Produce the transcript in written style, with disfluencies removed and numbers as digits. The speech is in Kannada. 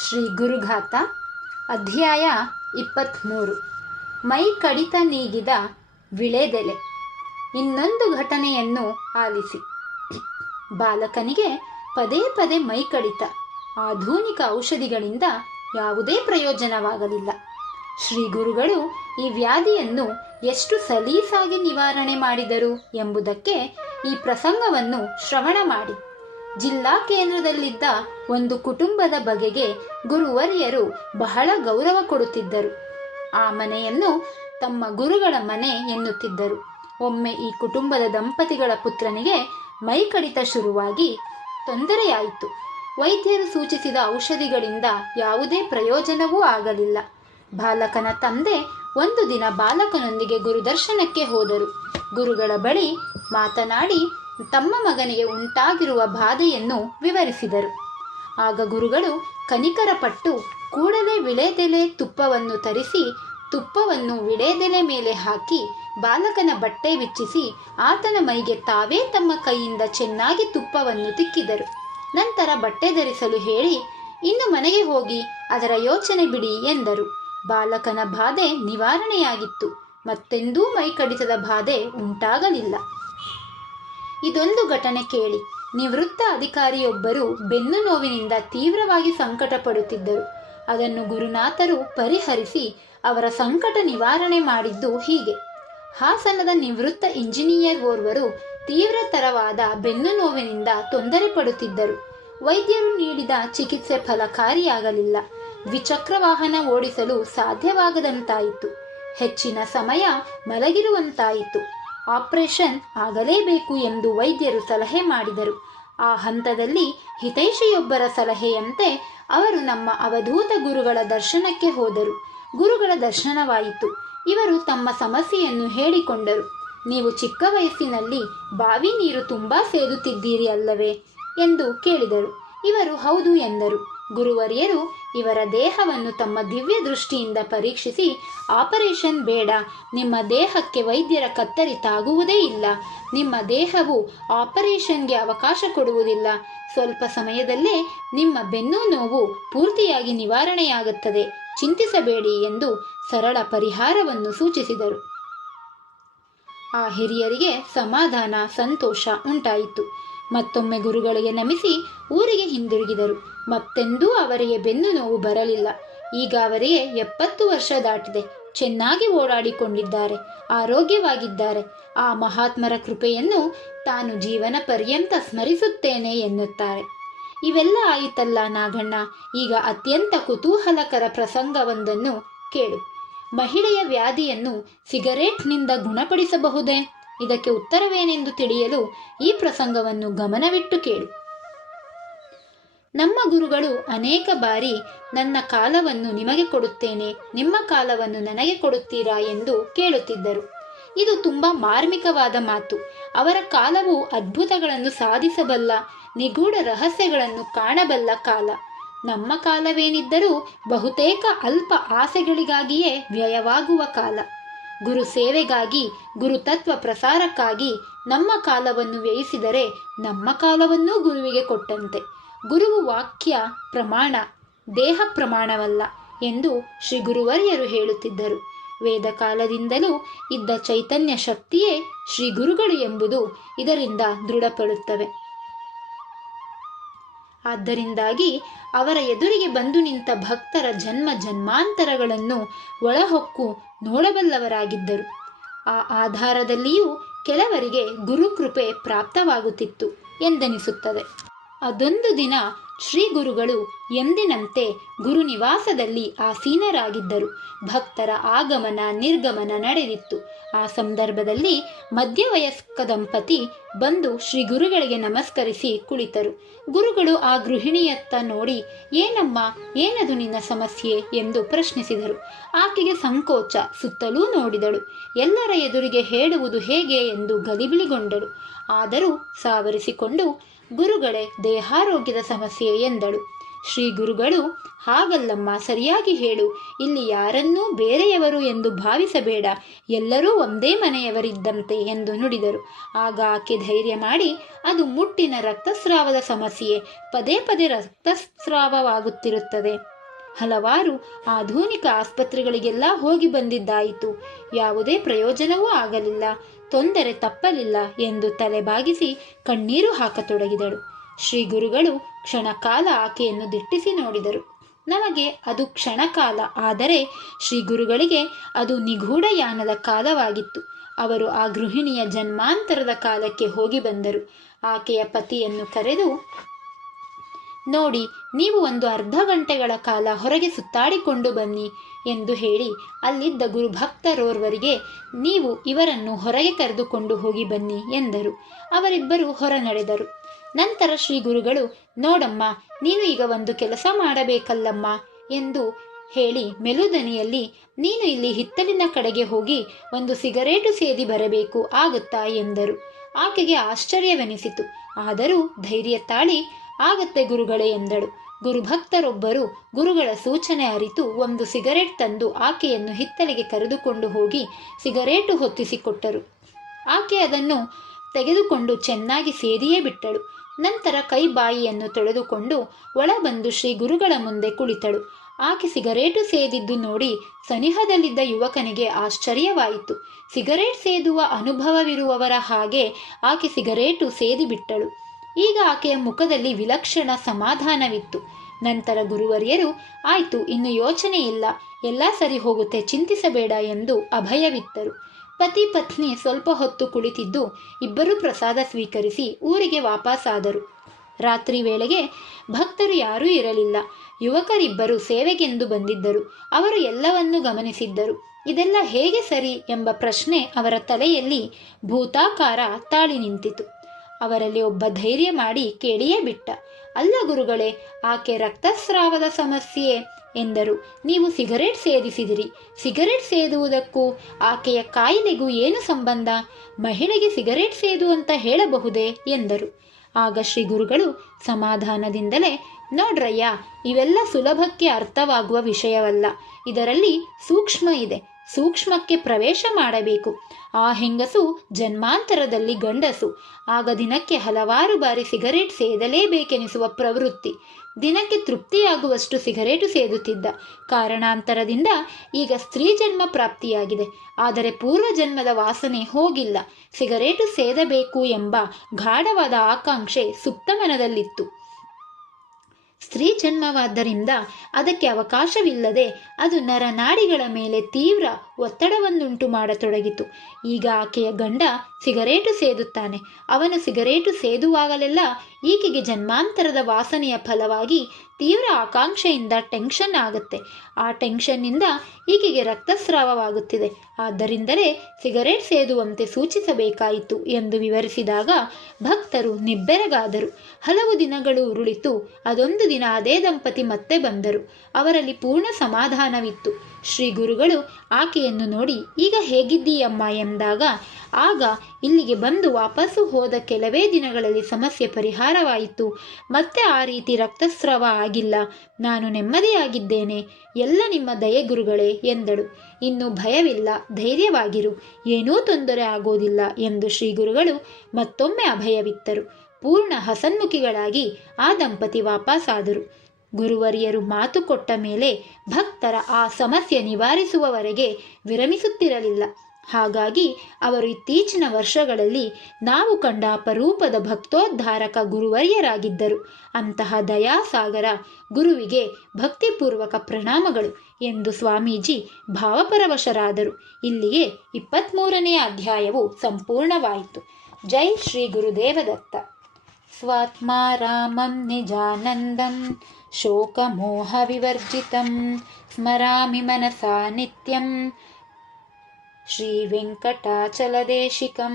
ಶ್ರೀ ಗುರುಘಾತ ಅಧ್ಯಾಯ 23. ಮೈ ಕಡಿತ ನೀಗಿದ ವಿಳೆದೆಲೆ. ಇನ್ನೊಂದು ಘಟನೆಯನ್ನು ಆಲಿಸಿ. ಬಾಲಕನಿಗೆ ಪದೇ ಪದೇ ಮೈ ಕಡಿತ. ಆಧುನಿಕ ಔಷಧಿಗಳಿಂದ ಯಾವುದೇ ಪ್ರಯೋಜನವಾಗಲಿಲ್ಲ. ಶ್ರೀ ಗುರುಗಳು ಈ ವ್ಯಾಧಿಯನ್ನು ಎಷ್ಟು ಸಲೀಸಾಗಿ ನಿವಾರಣೆ ಮಾಡಿದರು ಎಂಬುದಕ್ಕೆ ಈ ಪ್ರಸಂಗವನ್ನು ಶ್ರವಣ ಮಾಡಿ. ಜಿಲ್ಲಾ ಕೇಂದ್ರದಲ್ಲಿದ್ದ ಒಂದು ಕುಟುಂಬದ ಬಗೆಗೆ ಗುರುವರ್ಯರು ಬಹಳ ಗೌರವ ಕೊಡುತ್ತಿದ್ದರು. ಆ ಮನೆಯನ್ನು ತಮ್ಮ ಗುರುಗಳ ಮನೆ ಎನ್ನುತ್ತಿದ್ದರು. ಒಮ್ಮೆ ಈ ಕುಟುಂಬದ ದಂಪತಿಗಳ ಪುತ್ರನಿಗೆ ಮೈ ಕಡಿತ ಶುರುವಾಗಿ ತೊಂದರೆಯಾಯಿತು. ವೈದ್ಯರು ಸೂಚಿಸಿದ ಔಷಧಿಗಳಿಂದ ಯಾವುದೇ ಪ್ರಯೋಜನವೂ ಆಗಲಿಲ್ಲ. ಬಾಲಕನ ತಂದೆ ಒಂದು ದಿನ ಬಾಲಕನೊಂದಿಗೆ ಗುರುದರ್ಶನಕ್ಕೆ ಹೋದರು. ಗುರುಗಳ ಬಳಿ ಮಾತನಾಡಿ ತಮ್ಮ ಮಗನಿಗೆ ಉಂಟಾಗಿರುವ ಬಾಧೆಯನ್ನು ವಿವರಿಸಿದರು. ಆಗ ಗುರುಗಳು ಕನಿಕರಪಟ್ಟು ಕೂಡಲೇ ವಿಳೆದೆಲೆ ತುಪ್ಪವನ್ನು ತರಿಸಿ ತುಪ್ಪವನ್ನು ವಿಳೆದೆಲೆ ಮೇಲೆ ಹಾಕಿ ಬಾಲಕನ ಬಟ್ಟೆ ಬಿಚ್ಚಿಸಿ ಆತನ ಮೈಗೆ ತಾವೇ ತಮ್ಮ ಕೈಯಿಂದ ಚೆನ್ನಾಗಿ ತುಪ್ಪವನ್ನು ತಿಕ್ಕಿದರು. ನಂತರ ಬಟ್ಟೆ ಧರಿಸಲು ಹೇಳಿ ಇನ್ನು ಮನೆಗೆ ಹೋಗಿ ಅದರ ಯೋಚನೆ ಬಿಡಿ ಎಂದರು. ಬಾಲಕನ ಬಾಧೆ ನಿವಾರಣೆಯಾಗಿತ್ತು. ಮತ್ತೆಂದೂ ಮೈ ಕಡಿತದ ಬಾಧೆ ಉಂಟಾಗಲಿಲ್ಲ. ಇದೊಂದು ಘಟನೆ ಕೇಳಿ. ನಿವೃತ್ತ ಅಧಿಕಾರಿಯೊಬ್ಬರು ಬೆನ್ನು ನೋವಿನಿಂದ ತೀವ್ರವಾಗಿ ಸಂಕಟ ಪಡುತ್ತಿದ್ದರು. ಅದನ್ನು ಗುರುನಾಥರು ಪರಿಹರಿಸಿ ಅವರ ಸಂಕಟ ನಿವಾರಣೆ ಮಾಡಿದ್ದು ಹೀಗೆ. ಹಾಸನದ ನಿವೃತ್ತ ಇಂಜಿನಿಯರ್ ಓರ್ವರು ತೀವ್ರತರವಾದ ಬೆನ್ನು ನೋವಿನಿಂದ ತೊಂದರೆ ಪಡುತ್ತಿದ್ದರು. ವೈದ್ಯರು ನೀಡಿದ ಚಿಕಿತ್ಸೆ ಫಲಕಾರಿಯಾಗಲಿಲ್ಲ. ದ್ವಿಚಕ್ರ ವಾಹನ ಓಡಿಸಲು ಸಾಧ್ಯವಾಗದಂತಾಯಿತು. ಹೆಚ್ಚಿನ ಸಮಯ ಮಲಗಿರುವಂತಾಯಿತು. ಆಪರೇಷನ್ ಆಗಲೇಬೇಕು ಎಂದು ವೈದ್ಯರು ಸಲಹೆ ಮಾಡಿದರು. ಆ ಹಂತದಲ್ಲಿ ಹಿತೈಷಿಯೊಬ್ಬರ ಸಲಹೆಯಂತೆ ಅವರು ನಮ್ಮ ಅವಧೂತ ಗುರುಗಳ ದರ್ಶನಕ್ಕೆ ಹೋದರು. ಗುರುಗಳ ದರ್ಶನವಾಯಿತು. ಇವರು ತಮ್ಮ ಸಮಸ್ಯೆಯನ್ನು ಹೇಳಿಕೊಂಡರು. ನೀವು ಚಿಕ್ಕ ವಯಸ್ಸಿನಲ್ಲಿ ಬಾವಿ ನೀರು ತುಂಬಾ ಸೇದುತ್ತಿದ್ದೀರಿ ಅಲ್ಲವೇ ಎಂದು ಕೇಳಿದರು. ಇವರು ಹೌದು ಎಂದರು. ಗುರುವರ್ಯರು ಇವರ ದೇಹವನ್ನು ತಮ್ಮ ದಿವ್ಯ ದೃಷ್ಟಿಯಿಂದ ಪರೀಕ್ಷಿಸಿ ಆಪರೇಷನ್ ಬೇಡ, ನಿಮ್ಮ ದೇಹಕ್ಕೆ ವೈದ್ಯರ ಕತ್ತರಿ ತಾಗುವುದೇ ಇಲ್ಲ, ನಿಮ್ಮ ದೇಹವು ಆಪರೇಷನ್ಗೆ ಅವಕಾಶ ಕೊಡುವುದಿಲ್ಲ, ಸ್ವಲ್ಪ ಸಮಯದಲ್ಲೇ ನಿಮ್ಮ ಬೆನ್ನು ನೋವು ಪೂರ್ತಿಯಾಗಿ ನಿವಾರಣೆಯಾಗುತ್ತದೆ, ಚಿಂತಿಸಬೇಡಿ ಎಂದು ಸರಳ ಪರಿಹಾರವನ್ನು ಸೂಚಿಸಿದರು. ಆ ಹಿರಿಯರಿಗೆ ಸಮಾಧಾನ, ಸಂತೋಷ ಉಂಟಾಯಿತು. ಮತ್ತೊಮ್ಮೆ ಗುರುಗಳಿಗೆ ನಮಿಸಿ ಊರಿಗೆ ಹಿಂದಿರುಗಿದರು. ಮತ್ತೆಂದೂ ಅವರಿಗೆ ಬೆನ್ನು ನೋವು ಬರಲಿಲ್ಲ. ಈಗ ಅವರಿಗೆ 70 ವರ್ಷ ದಾಟಿದೆ. ಚೆನ್ನಾಗಿ ಓಡಾಡಿಕೊಂಡಿದ್ದಾರೆ, ಆರೋಗ್ಯವಾಗಿದ್ದಾರೆ. ಆ ಮಹಾತ್ಮರ ಕೃಪೆಯನ್ನು ತಾನು ಜೀವನ ಪರ್ಯಂತ ಸ್ಮರಿಸುತ್ತೇನೆ ಎನ್ನುತ್ತಾರೆ. ಇವೆಲ್ಲ ಆಯಿತಲ್ಲ ನಾಗಣ್ಣ, ಈಗ ಅತ್ಯಂತ ಕುತೂಹಲಕರ ಪ್ರಸಂಗವೊಂದನ್ನು ಕೇಳು. ಮಹಿಳೆಯ ವ್ಯಾಧಿಯನ್ನು ಸಿಗರೇಟ್ನಿಂದ ಗುಣಪಡಿಸಬಹುದೇ? ಇದಕ್ಕೆ ಉತ್ತರವೇನೆಂದು ತಿಳಿಯಲು ಈ ಪ್ರಸಂಗವನ್ನು ಗಮನವಿಟ್ಟು ಕೇಳು. ನಮ್ಮ ಗುರುಗಳು ಅನೇಕ ಬಾರಿ ನನ್ನ ಕಾಲವನ್ನು ನಿಮಗೆ ಕೊಡುತ್ತೇನೆ, ನಿಮ್ಮ ಕಾಲವನ್ನು ನನಗೆ ಕೊಡುತ್ತೀರಾ ಎಂದು ಕೇಳುತ್ತಿದ್ದರು. ಇದು ತುಂಬಾ ಮಾರ್ಮಿಕವಾದ ಮಾತು. ಅವರ ಕಾಲವು ಅದ್ಭುತಗಳನ್ನು ಸಾಧಿಸಬಲ್ಲ, ನಿಗೂಢ ರಹಸ್ಯಗಳನ್ನು ಕಾಣಬಲ್ಲ ಕಾಲ. ನಮ್ಮ ಕಾಲವೇನಿದ್ದರೂ ಬಹುತೇಕ ಅಲ್ಪ ಆಸೆಗಳಿಗಾಗಿಯೇ ವ್ಯಯವಾಗುವ ಕಾಲ. ಗುರು ಸೇವೆಗಾಗಿ, ಗುರುತತ್ವ ಪ್ರಸಾರಕ್ಕಾಗಿ ನಮ್ಮ ಕಾಲವನ್ನು ವ್ಯಯಿಸಿದರೆ ನಮ್ಮ ಕಾಲವನ್ನೂ ಗುರುವಿಗೆ ಕೊಟ್ಟಂತೆ. ಗುರುವು ವಾಕ್ಯ ಪ್ರಮಾಣ, ದೇಹ ಪ್ರಮಾಣವಲ್ಲ ಎಂದು ಶ್ರೀ ಗುರುವರ್ಯರು ಹೇಳುತ್ತಿದ್ದರು. ವೇದ ಕಾಲದಿಂದಲೂ ಇದ್ದ ಚೈತನ್ಯ ಶಕ್ತಿಯೇ ಶ್ರೀ ಗುರುಗಳು ಎಂಬುದು ಇದರಿಂದ ದೃಢಪಡುತ್ತವೆ. ಆದ್ದರಿಂದಾಗಿ ಅವರ ಎದುರಿಗೆ ಬಂದು ನಿಂತ ಭಕ್ತರ ಜನ್ಮ ಜನ್ಮಾಂತರಗಳನ್ನು ಒಳಹೊಕ್ಕು ನೋಡಬಲ್ಲವರಾಗಿದ್ದರು. ಆ ಆಧಾರದಲ್ಲಿಯೂ ಕೆಲವರಿಗೆ ಗುರುಕೃಪೆ ಪ್ರಾಪ್ತವಾಗುತ್ತಿತ್ತು ಎಂದೆನಿಸುತ್ತದೆ. ಅದೊಂದು ದಿನ ಶ್ರೀ ಗುರುಗಳು ಎಂದಿನಂತೆ ಗುರುನಿವಾಸದಲ್ಲಿ ಆಸೀನರಾಗಿದ್ದರು. ಭಕ್ತರ ಆಗಮನ ನಿರ್ಗಮನ ನಡೆದಿತ್ತು. ಆ ಸಂದರ್ಭದಲ್ಲಿ ಮಧ್ಯವಯಸ್ಕ ದಂಪತಿ ಬಂದು ಶ್ರೀ ಗುರುಗಳಿಗೆ ನಮಸ್ಕರಿಸಿ ಕುಳಿತರು. ಗುರುಗಳು ಆ ಗೃಹಿಣಿಯತ್ತ ನೋಡಿ, ಏನಮ್ಮ, ಏನದು ನಿನ್ನ ಸಮಸ್ಯೆ ಎಂದು ಪ್ರಶ್ನಿಸಿದರು. ಆಕೆಗೆ ಸಂಕೋಚ. ಸುತ್ತಲೂ ನೋಡಿದಳು. ಎಲ್ಲರ ಎದುರಿಗೆ ಹೇಳುವುದು ಹೇಗೆ ಎಂದು ಗಲಿಬಿಲಿಗೊಂಡಳು. ಆದರೂ ಸಾವರಿಸಿಕೊಂಡು, ಗುರುಗಳೇ, ದೇಹಾರೋಗ್ಯದ ಸಮಸ್ಯೆ ಎಂದಳು. ಶ್ರೀ ಗುರುಗಳು, ಹಾಗಲ್ಲಮ್ಮ, ಸರಿಯಾಗಿ ಹೇಳು. ಇಲ್ಲಿ ಯಾರನ್ನೂ ಬೇರೆಯವರು ಎಂದು ಭಾವಿಸಬೇಡ, ಎಲ್ಲರೂ ಒಂದೇ ಮನೆಯವರಿದ್ದಂತೆ ಎಂದು ನುಡಿದರು. ಆಗ ಆಕೆ ಧೈರ್ಯ ಮಾಡಿ, ಅದು ಮುಟ್ಟಿನ ರಕ್ತಸ್ರಾವದ ಸಮಸ್ಯೆ, ಪದೇ ಪದೇ ರಕ್ತಸ್ರಾವವಾಗುತ್ತಿರುತ್ತದೆ. ಹಲವಾರು ಆಧುನಿಕ ಆಸ್ಪತ್ರೆಗಳಿಗೆಲ್ಲ ಹೋಗಿ ಬಂದಿದ್ದಾಯಿತು. ಯಾವುದೇ ಪ್ರಯೋಜನವೂ ಆಗಲಿಲ್ಲ, ತೊಂದರೆ ತಪ್ಪಲಿಲ್ಲ ಎಂದು ತಲೆಬಾಗಿಸಿ ಕಣ್ಣೀರು ಹಾಕತೊಡಗಿದಳು. ಶ್ರೀ ಗುರುಗಳು ಕ್ಷಣಕಾಲ ಆಕೆಯನ್ನು ದಿಟ್ಟಿಸಿ ನೋಡಿದರು. ನಮಗೆ ಅದು ಕ್ಷಣಕಾಲ, ಆದರೆ ಶ್ರೀ ಗುರುಗಳಿಗೆ ಅದು ನಿಗೂಢಯಾನದ ಕಾಲವಾಗಿತ್ತು. ಅವರು ಆ ಗೃಹಿಣಿಯ ಜನ್ಮಾಂತರದ ಕಾಲಕ್ಕೆ ಹೋಗಿ ಬಂದರು. ಆಕೆಯ ಪತಿಯನ್ನು ಕರೆದು, ನೋಡಿ, ನೀವು ಒಂದು ಅರ್ಧ ಗಂಟೆಗಳ ಕಾಲ ಹೊರಗೆ ಸುತ್ತಾಡಿಕೊಂಡು ಬನ್ನಿ ಎಂದು ಹೇಳಿ ಅಲ್ಲಿದ್ದ ಗುರುಭಕ್ತರೋರ್ವರಿಗೆ, ನೀವು ಇವರನ್ನು ಹೊರಗೆ ಕರೆದುಕೊಂಡು ಹೋಗಿ ಬನ್ನಿ ಎಂದರು. ಅವರಿಬ್ಬರು ಹೊರ ನಡೆದರು. ನಂತರ ಶ್ರೀ ಗುರುಗಳು, ನೋಡಮ್ಮ, ನೀನು ಈಗ ಒಂದು ಕೆಲಸ ಮಾಡಬೇಕಲ್ಲಮ್ಮ ಎಂದು ಹೇಳಿ ಮೆಲುದನಿಯಲ್ಲಿ, ನೀನು ಇಲ್ಲಿ ಹಿತ್ತಲಿನ ಕಡೆಗೆ ಹೋಗಿ ಒಂದು ಸಿಗರೇಟು ಸೇದಿ ಬರಬೇಕು, ಆಗುತ್ತಾ ಎಂದರು. ಆಕೆಗೆ ಆಶ್ಚರ್ಯವೆನಿಸಿತು. ಆದರೂ ಧೈರ್ಯ ತಾಳಿ, ಆಗತ್ತೆ ಗುರುಗಳೇ ಎಂದಳು. ಗುರುಭಕ್ತರೊಬ್ಬರು ಗುರುಗಳ ಸೂಚನೆ ಅರಿತು ಒಂದು ಸಿಗರೇಟ್ ತಂದು ಆಕೆಯನ್ನು ಹಿತ್ತಲಿಗೆ ಕರೆದುಕೊಂಡು ಹೋಗಿ ಸಿಗರೇಟು ಹೊತ್ತಿಸಿಕೊಟ್ಟರು. ಆಕೆ ಅದನ್ನು ತೆಗೆದುಕೊಂಡು ಚೆನ್ನಾಗಿ ಸೇದಿಯೇ ಬಿಟ್ಟಳು. ನಂತರ ಕೈ ಬಾಯಿಯನ್ನು ತೊಳೆದುಕೊಂಡು ಒಳ ಬಂದು ಶ್ರೀ ಗುರುಗಳ ಮುಂದೆ ಕುಳಿತಳು. ಆಕೆ ಸಿಗರೇಟು ಸೇದಿದ್ದು ನೋಡಿ ಸನಿಹದಲ್ಲಿದ್ದ ಯುವಕನಿಗೆ ಆಶ್ಚರ್ಯವಾಯಿತು. ಸಿಗರೇಟ್ ಸೇದುವ ಅನುಭವವಿರುವವರ ಹಾಗೆ ಆಕೆ ಸಿಗರೇಟು ಸೇದಿ ಬಿಟ್ಟಳು. ಈಗ ಆಕೆಯ ಮುಖದಲ್ಲಿ ವಿಲಕ್ಷಣ ಸಮಾಧಾನವಿತ್ತು. ನಂತರ ಗುರುವರಿಯರು, ಆಯ್ತು, ಇನ್ನು ಯೋಚನೆ ಇಲ್ಲ, ಎಲ್ಲ ಸರಿ ಹೋಗುತ್ತೆ, ಚಿಂತಿಸಬೇಡ ಎಂದು ಅಭಯವಿತ್ತರು. ಪತಿ ಪತ್ನಿ ಸ್ವಲ್ಪ ಹೊತ್ತು ಕುಳಿತಿದ್ದು ಇಬ್ಬರೂ ಪ್ರಸಾದ ಸ್ವೀಕರಿಸಿ ಊರಿಗೆ ವಾಪಸ್ಸಾದರು. ರಾತ್ರಿ ವೇಳೆಗೆ ಭಕ್ತರು ಯಾರೂ ಇರಲಿಲ್ಲ. ಯುವಕರಿಬ್ಬರು ಸೇವೆಗೆಂದು ಬಂದಿದ್ದರು. ಅವರು ಎಲ್ಲವನ್ನೂ ಗಮನಿಸಿದ್ದರು. ಇದೆಲ್ಲ ಹೇಗೆ ಸರಿ ಎಂಬ ಪ್ರಶ್ನೆ ಅವರ ತಲೆಯಲ್ಲಿ ಭೂತಾಕಾರ ತಾಳಿ ನಿಂತಿತು. ಅವರಲ್ಲಿ ಒಬ್ಬ ಧೈರ್ಯ ಮಾಡಿ ಕೇಳಿಯೇ ಬಿಟ್ಟ, ಅಲ್ಲ ಗುರುಗಳೇ, ಆಕೆ ರಕ್ತಸ್ರಾವದ ಸಮಸ್ಯೆ ಎಂದರು. ನೀವು ಸಿಗರೇಟ್ ಸೇದಿಸಿದಿರಿ. ಸಿಗರೇಟ್ ಸೇದುವುದಕ್ಕೂ ಆಕೆಯ ಕಾಯಿಲೆಗೂ ಏನು ಸಂಬಂಧ? ಮಹಿಳೆಗೆ ಸಿಗರೇಟ್ ಸೇದು ಅಂತ ಹೇಳಬಹುದೇ ಎಂದರು. ಆಗ ಶ್ರೀ ಗುರುಗಳು ಸಮಾಧಾನದಿಂದಲೇ, ನೋಡ್ರಯ್ಯ, ಇವೆಲ್ಲ ಸುಲಭಕ್ಕೆ ಅರ್ಥವಾಗುವ ವಿಷಯವಲ್ಲ. ಇದರಲ್ಲಿ ಸೂಕ್ಷ್ಮ ಇದೆ. ಸೂಕ್ಷ್ಮಕ್ಕೆ ಪ್ರವೇಶ ಮಾಡಬೇಕು. ಆ ಹೆಂಗಸು ಜನ್ಮಾಂತರದಲ್ಲಿ ಗಂಡಸು. ಆಗ ದಿನಕ್ಕೆ ಹಲವಾರು ಬಾರಿ ಸಿಗರೇಟ್ ಸೇದಲೇಬೇಕೆನಿಸುವ ಪ್ರವೃತ್ತಿ. ದಿನಕ್ಕೆ ತೃಪ್ತಿಯಾಗುವಷ್ಟು ಸಿಗರೇಟು ಸೇದುತ್ತಿದ್ದ. ಕಾರಣಾಂತರದಿಂದ ಈಗ ಸ್ತ್ರೀ ಜನ್ಮ ಪ್ರಾಪ್ತಿಯಾಗಿದೆ. ಆದರೆ ಪೂರ್ವ ಜನ್ಮದ ವಾಸನೆ ಹೋಗಿಲ್ಲ. ಸಿಗರೇಟು ಸೇದಬೇಕು ಎಂಬ ಗಾಢವಾದ ಆಕಾಂಕ್ಷೆ ಸುಪ್ತಮನದಲ್ಲಿತ್ತು. ಸ್ತ್ರೀ ಜನ್ಮವಾದ್ದರಿಂದ ಅದಕ್ಕೆ ಅವಕಾಶವಿಲ್ಲದೆ ಅದು ನರನಾಡಿಗಳ ಮೇಲೆ ತೀವ್ರ ಒತ್ತಡವನ್ನುಂಟು ಮಾಡತೊಡಗಿತು. ಈಗ ಆಕೆಯ ಗಂಡ ಸಿಗರೇಟು ಸೇದುತ್ತಾನೆ. ಅವನು ಸಿಗರೇಟು ಸೇದುವಾಗಲೆಲ್ಲ ಈಕೆಗೆ ಜನ್ಮಾಂತರದ ವಾಸನೆಯ ಫಲವಾಗಿ ತೀವ್ರ ಆಕಾಂಕ್ಷೆಯಿಂದ ಟೆನ್ಷನ್ ಆಗುತ್ತೆ. ಆ ಟೆನ್ಷನ್ನಿಂದ ಈಕೆಗೆ ರಕ್ತಸ್ರಾವವಾಗುತ್ತಿದೆ. ಆದ್ದರಿಂದಲೇ ಸಿಗರೇಟ್ ಸೇದುವಂತೆ ಸೂಚಿಸಬೇಕಾಯಿತು ಎಂದು ವಿವರಿಸಿದಾಗ ಭಕ್ತರು ನಿಬ್ಬೆರಗಾದರು. ಹಲವು ದಿನಗಳು ಉರುಳಿತು. ಅದೊಂದು ದಿನ ಅದೇ ದಂಪತಿ ಮತ್ತೆ ಬಂದರು. ಅವರಲ್ಲಿ ಪೂರ್ಣ ಸಮಾಧಾನವಿತ್ತು. ಶ್ರೀ ಗುರುಗಳು ಆಕೆಯನ್ನು ನೋಡಿ, ಈಗ ಹೇಗಿದ್ದೀಯಮ್ಮ ಎಂದಾಗ, ಆಗ ಇಲ್ಲಿಗೆ ಬಂದು ವಾಪಸ್ಸು ಹೋದ ಕೆಲವೇ ದಿನಗಳಲ್ಲಿ ಸಮಸ್ಯೆ ಪರಿಹಾರವಾಯಿತು. ಮತ್ತೆ ಆ ರೀತಿ ರಕ್ತಸ್ರಾವ ಆಗಿಲ್ಲ. ನಾನು ನೆಮ್ಮದಿಯಾಗಿದ್ದೇನೆ. ಎಲ್ಲ ನಿಮ್ಮ ದಯೆ ಗುರುಗಳೇ ಎಂದಳು. ಇನ್ನು ಭಯವಿಲ್ಲ, ಧೈರ್ಯವಾಗಿರು, ಏನೂ ತೊಂದರೆ ಆಗೋದಿಲ್ಲ ಎಂದು ಶ್ರೀ ಗುರುಗಳು ಮತ್ತೊಮ್ಮೆ ಅಭಯವಿತ್ತರು. ಪೂರ್ಣ ಹಸನ್ಮುಖಿಗಳಾಗಿ ಆ ದಂಪತಿ ವಾಪಸ್ಸಾದರು. ಗುರುವರಿಯರು ಮಾತು ಕೊಟ್ಟ ಮೇಲೆ ಭಕ್ತರ ಆ ಸಮಸ್ಯೆ ನಿವಾರಿಸುವವರೆಗೆ ವಿರಮಿಸುತ್ತಿರಲಿಲ್ಲ. ಹಾಗಾಗಿ ಅವರು ಇತ್ತೀಚಿನ ವರ್ಷಗಳಲ್ಲಿ ನಾವು ಕಂಡ ಅಪರೂಪದ ಭಕ್ತೋದ್ಧಾರಕ ಗುರುವರಿಯರಾಗಿದ್ದರು. ಅಂತಹ ದಯಾಸಾಗರ ಗುರುವಿಗೆ ಭಕ್ತಿಪೂರ್ವಕ ಪ್ರಣಾಮಗಳು ಎಂದು ಸ್ವಾಮೀಜಿ ಭಾವಪರವಶರಾದರು. ಇಲ್ಲಿಗೆ 23ನೇ ಅಧ್ಯಾಯವು ಸಂಪೂರ್ಣವಾಯಿತು. ಜೈ ಶ್ರೀ ಗುರುದೇವದತ್ತ. ಸ್ವಾತ್ಮಾ ರಾಮಂ ನಿಜಾನಂದಂ ಶೋಕಮೋಹ ವಿವರ್ಜಿತಂ ಸ್ಮರಾಮಿ ಮನಸಾ ನಿತ್ಯಂ ಶ್ರೀ ವೆಂಕಟಾಚಲದೇಶಿಕಂ.